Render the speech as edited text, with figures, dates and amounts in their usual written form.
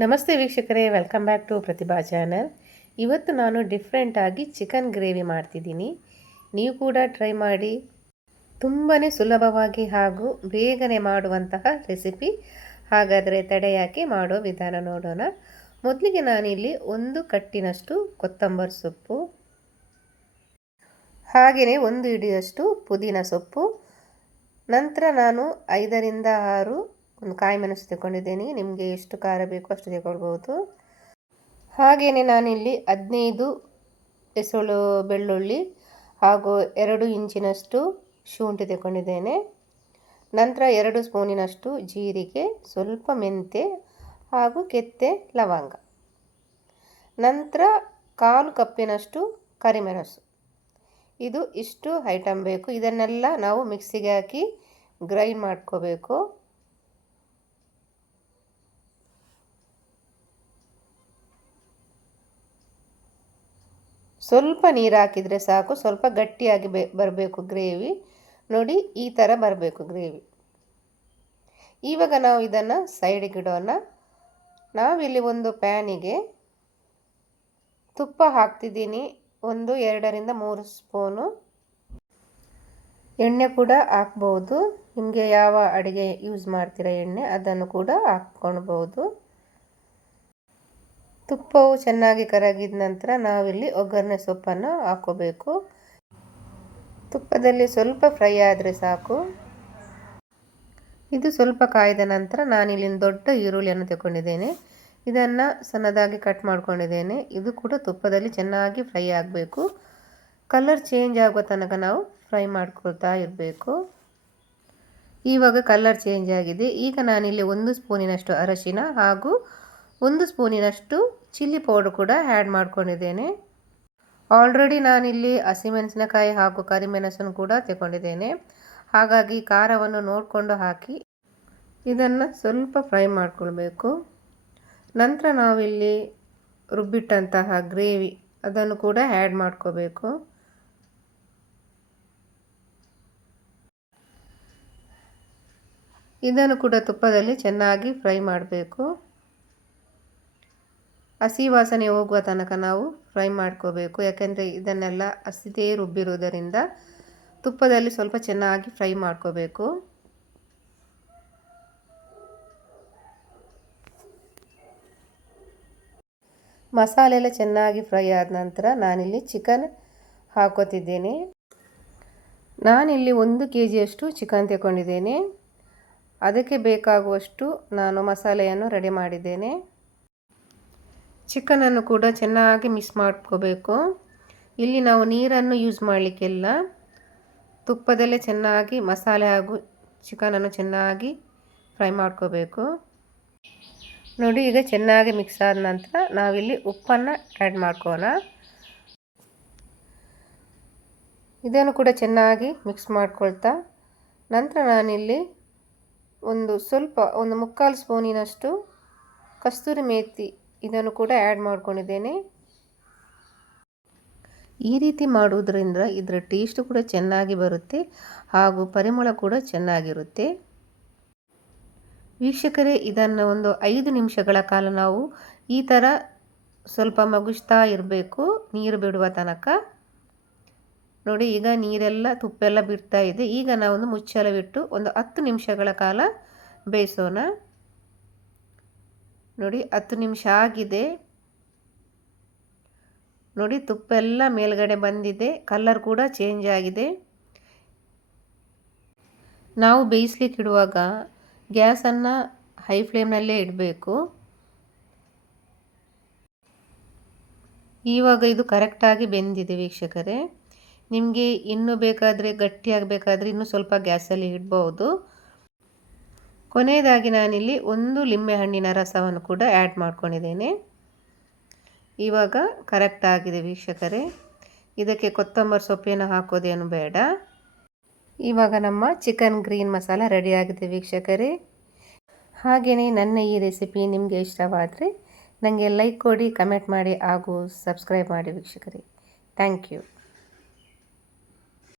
ನಮಸ್ತೆ ವೀಕ್ಷಕರೇ, welcome back to Pratibha channel. ಇವತ್ತು ನಾನು ಡಿಫ್ರೆಂಟಾಗಿ ಚಿಕನ್ ಗ್ರೇವಿ ಮಾಡ್ತಿದ್ದೀನಿ. ನೀವು ಕೂಡ ಟ್ರೈ ಮಾಡಿ. ತುಂಬಾ ಸುಲಭವಾಗಿ ಹಾಗೂ ಬೇಗನೆ ಮಾಡುವಂತಹ ರೆಸಿಪಿ. ಹಾಗಾದರೆ ತಡೆ ಯಾಕೆ, ಮಾಡೋ ವಿಧಾನ ನೋಡೋಣ. ಮೊದಲಿಗೆ ನಾನಿಲ್ಲಿ 1 ಕಟ್ಟಿನಷ್ಟು ಕೊತ್ತಂಬರಿ ಸೊಪ್ಪು, ಹಾಗೆಯೇ 1 ಹಿಡಿಯಷ್ಟು ಪುದೀನ ಸೊಪ್ಪು, ನಂತರ ನಾನು 5ರಿಂದ 6 ಒಂದು ಕಾಯಿ ಮೆಣಸು ತಗೊಂಡಿದ್ದೇನೆ. ನಿಮಗೆ ಎಷ್ಟು ಖಾರ ಬೇಕೋ ಅಷ್ಟು ತಗೊಳ್ಬೋದು. ಹಾಗೆಯೇ ನಾನಿಲ್ಲಿ 15 ಎಸಳು ಬೆಳ್ಳುಳ್ಳಿ ಹಾಗೂ 2 ಇಂಚಿನಷ್ಟು ಶುಂಠಿ ತಗೊಂಡಿದ್ದೇನೆ. ನಂತರ 2 ಸ್ಪೂನಿನಷ್ಟು ಜೀರಿಗೆ, ಸ್ವಲ್ಪ ಮೆಂತೆ ಹಾಗೂ ಕೆತ್ತೆ ಲವಂಗ, ನಂತರ 1/4 ಕಪ್ಪಿನಷ್ಟು ಕರಿಮೆಣಸು. ಇಷ್ಟು ಐಟಮ್ ಬೇಕು. ಇದನ್ನೆಲ್ಲ ನಾವು ಮಿಕ್ಸಿಗೆ ಹಾಕಿ ಗ್ರೈಂಡ್ ಮಾಡ್ಕೋಬೇಕು. ಸ್ವಲ್ಪ ನೀರು ಹಾಕಿದರೆ ಸಾಕು. ಸ್ವಲ್ಪ ಗಟ್ಟಿಯಾಗಿ ಬರಬೇಕು ಗ್ರೇವಿ. ನೋಡಿ, ಈ ಥರ ಬರಬೇಕು ಗ್ರೇವಿ. ಇವಾಗ ನಾವು ಇದನ್ನು ಸೈಡಿಗೆ ಇಡೋಣ. ನಾವಿಲ್ಲಿ ಒಂದು ಪ್ಯಾನಿಗೆ ತುಪ್ಪ ಹಾಕ್ತಿದ್ದೀನಿ. 2ರಿಂದ 3 ಸ್ಪೂನು ಎಣ್ಣೆ ಕೂಡ ಹಾಕ್ಬೋದು. ನಿಮಗೆ ಯಾವ ಅಡುಗೆ ಯೂಸ್ ಮಾಡ್ತೀರ ಎಣ್ಣೆ, ಅದನ್ನು ಕೂಡ ಹಾಕ್ಕೊಳ್ಬೋದು. ತುಪ್ಪವು ಚೆನ್ನಾಗಿ ಕರಗಿದ ನಂತರ ನಾವಿಲ್ಲಿ ಒಗ್ಗರಣೆ ಸೊಪ್ಪನ್ನು ಹಾಕೋಬೇಕು. ತುಪ್ಪದಲ್ಲಿ ಸ್ವಲ್ಪ ಫ್ರೈ ಆದರೆ ಸಾಕು. ಇದು ಸ್ವಲ್ಪ ಕಾಯ್ದ ನಂತರ ನಾನಿಲ್ಲಿ ದೊಡ್ಡ ಈರುಳ್ಳಿಯನ್ನು ತಗೊಂಡಿದ್ದೇನೆ. ಇದನ್ನು ಸಣ್ಣದಾಗಿ ಕಟ್ ಮಾಡ್ಕೊಂಡಿದ್ದೇನೆ. ಇದು ಕೂಡ ತುಪ್ಪದಲ್ಲಿ ಚೆನ್ನಾಗಿ ಫ್ರೈ ಆಗಬೇಕು. ಕಲರ್ ಚೇಂಜ್ ಆಗುವ ತನಕ ನಾವು ಫ್ರೈ ಮಾಡ್ಕೊಳ್ತಾ ಇರಬೇಕು. ಇವಾಗ ಕಲರ್ ಚೇಂಜ್ ಆಗಿದೆ. ಈಗ ನಾನಿಲ್ಲಿ 1 ಸ್ಪೂನಿನಷ್ಟು ಅರಶಿನ ಹಾಗೂ 1 ಸ್ಪೂನಿನಷ್ಟು ಚಿಲ್ಲಿ ಪೌಡರ್ ಕೂಡ ಆ್ಯಡ್ ಮಾಡ್ಕೊಂಡಿದ್ದೇನೆ. ಆಲ್ರೆಡಿ ನಾನಿಲ್ಲಿ ಹಸಿಮೆಣಸಿನಕಾಯಿ ಹಾಗೂ ಕರಿಮೆಣಸನ್ನು ಕೂಡ ತಗೊಂಡಿದ್ದೇನೆ. ಹಾಗಾಗಿ ಖಾರವನ್ನು ನೋಡಿಕೊಂಡು ಹಾಕಿ ಇದನ್ನು ಸ್ವಲ್ಪ ಫ್ರೈ ಮಾಡ್ಕೊಳ್ಬೇಕು. ನಂತರ ನಾವಿಲ್ಲಿ ರುಬ್ಬಿಟ್ಟಂತಹ ಗ್ರೇವಿ ಅದನ್ನು ಕೂಡ ಆ್ಯಡ್ ಮಾಡ್ಕೋಬೇಕು. ಇದನ್ನು ಕೂಡ ತುಪ್ಪದಲ್ಲಿ ಚೆನ್ನಾಗಿ ಫ್ರೈ ಮಾಡಬೇಕು. ಹಸಿ ವಾಸನೆ ಹೋಗುವ ತನಕ ನಾವು ಫ್ರೈ ಮಾಡ್ಕೋಬೇಕು. ಯಾಕೆಂದರೆ ಇದನ್ನೆಲ್ಲ ಹಸಿದೇ ರುಬ್ಬಿರೋದರಿಂದ ತುಪ್ಪದಲ್ಲಿ ಸ್ವಲ್ಪ ಚೆನ್ನಾಗಿ ಫ್ರೈ ಮಾಡ್ಕೋಬೇಕು. ಮಸಾಲೆ ಎಲ್ಲ ಚೆನ್ನಾಗಿ ಫ್ರೈ ಆದ ನಂತರ ನಾನಿಲ್ಲಿ ಚಿಕನ್ ಹಾಕೋತಿದ್ದೇನೆ. ನಾನಿಲ್ಲಿ 1 kgಯಷ್ಟು ಚಿಕನ್ ತಗೊಂಡಿದ್ದೇನೆ. ಅದಕ್ಕೆ ಬೇಕಾಗುವಷ್ಟು ನಾನು ಮಸಾಲೆಯನ್ನು ರೆಡಿ ಮಾಡಿದ್ದೇನೆ. ಚಿಕನನ್ನು ಕೂಡ ಚೆನ್ನಾಗಿ ಮಿಕ್ಸ್ ಮಾಡ್ಕೋಬೇಕು. ಇಲ್ಲಿ ನಾವು ನೀರನ್ನು ಯೂಸ್ ಮಾಡಲಿಕ್ಕಿಲ್ಲ. ತುಪ್ಪದಲ್ಲೇ ಚೆನ್ನಾಗಿ ಮಸಾಲೆ ಹಾಗೂ ಚಿಕನನ್ನು ಚೆನ್ನಾಗಿ ಫ್ರೈ ಮಾಡ್ಕೋಬೇಕು. ನೋಡಿ, ಈಗ ಚೆನ್ನಾಗಿ ಮಿಕ್ಸ್ ಆದ ನಂತರ ನಾವಿಲ್ಲಿ ಉಪ್ಪನ್ನು ಆ್ಯಡ್ ಮಾಡ್ಕೋಣ. ಇದನ್ನು ಕೂಡ ಚೆನ್ನಾಗಿ ಮಿಕ್ಸ್ ಮಾಡ್ಕೊಳ್ತಾ ನಂತರ ನಾನಿಲ್ಲಿ ಒಂದು 1/4 ಸ್ಪೂನಿನಷ್ಟು ಕಸ್ತೂರಿ ಮೇಥಿ ಇದನ್ನು ಕೂಡ ಆ್ಯಡ್ ಮಾಡ್ಕೊಂಡಿದ್ದೇನೆ. ಈ ರೀತಿ ಮಾಡುವುದರಿಂದ ಇದರ ಟೇಸ್ಟ್ ಕೂಡ ಚೆನ್ನಾಗಿ ಬರುತ್ತೆ ಹಾಗೂ ಪರಿಮಳ ಕೂಡ ಚೆನ್ನಾಗಿರುತ್ತೆ. ವೀಕ್ಷಕರೇ, ಇದನ್ನು ಒಂದು 5 ನಿಮಿಷಗಳ ಕಾಲ ನಾವು ಈ ಥರ ಸ್ವಲ್ಪ ಮಗುಚ್ತಾ ಇರಬೇಕು, ನೀರು ಬಿಡುವ ತನಕ. ನೋಡಿ, ಈಗ ನೀರೆಲ್ಲ ತುಪ್ಪೆಲ್ಲ ಬಿಡ್ತಾ ಇದೆ. ಈಗ ನಾವೊಂದು ಮುಚ್ಚಳವಿಟ್ಟು ಒಂದು 10 ನಿಮಿಷಗಳ ಕಾಲ ಬೇಯಿಸೋಣ. ನೋಡಿ, 10 ನಿಮಿಷ ಆಗಿದೆ. ನೋಡಿ, ತುಪ್ಪ ಎಲ್ಲ ಮೇಲ್ಗಡೆ ಬಂದಿದೆ, ಕಲರ್ ಕೂಡ ಚೇಂಜ್ ಆಗಿದೆ. ನಾವು ಬೇಯಿಸ್ಲಿಕ್ಕೆ ಇಡುವಾಗ ಗ್ಯಾಸನ್ನು ಹೈ ಫ್ಲೇಮ್ನಲ್ಲೇ ಇಡಬೇಕು. ಇವಾಗ ಇದು ಕರೆಕ್ಟಾಗಿ ಬೆಂದಿದೆ ವೀಕ್ಷಕರೇ. ನಿಮಗೆ ಇನ್ನೂ ಬೇಕಾದರೆ ಗಟ್ಟಿಯಾಗಬೇಕಾದ್ರೆ ಇನ್ನೂ ಸ್ವಲ್ಪ ಗ್ಯಾಸಲ್ಲಿ ಇಡ್ಬೋದು. ಕೊನೆಯದಾಗಿ ನಾನಿಲ್ಲಿ 1 ಲಿಂಬೆಹಣ್ಣಿನ ರಸವನ್ನು ಕೂಡ ಆ್ಯಡ್ ಮಾಡ್ಕೊಂಡಿದ್ದೇನೆ. ಇವಾಗ ಕರೆಕ್ಟ್ ಆಗಿದೆ ವೀಕ್ಷಕರೇ. ಇದಕ್ಕೆ ಕೊತ್ತಂಬರಿ ಸೊಪ್ಪೇನು ಹಾಕೋದೇನು ಬೇಡ. ಇವಾಗ ನಮ್ಮ ಚಿಕನ್ ಗ್ರೀನ್ ಮಸಾಲ ರೆಡಿಯಾಗಿದೆ ವೀಕ್ಷಕರೇ. ಹಾಗೆಯೇ ನನ್ನ ಈ ರೆಸಿಪಿ ನಿಮಗೆ ಇಷ್ಟವಾದರೆ ನನಗೆ ಲೈಕ್ ಕೊಡಿ, ಕಮೆಂಟ್ ಮಾಡಿ ಹಾಗೂ ಸಬ್ಸ್ಕ್ರೈಬ್ ಮಾಡಿ ವೀಕ್ಷಕರೇ. Thank you.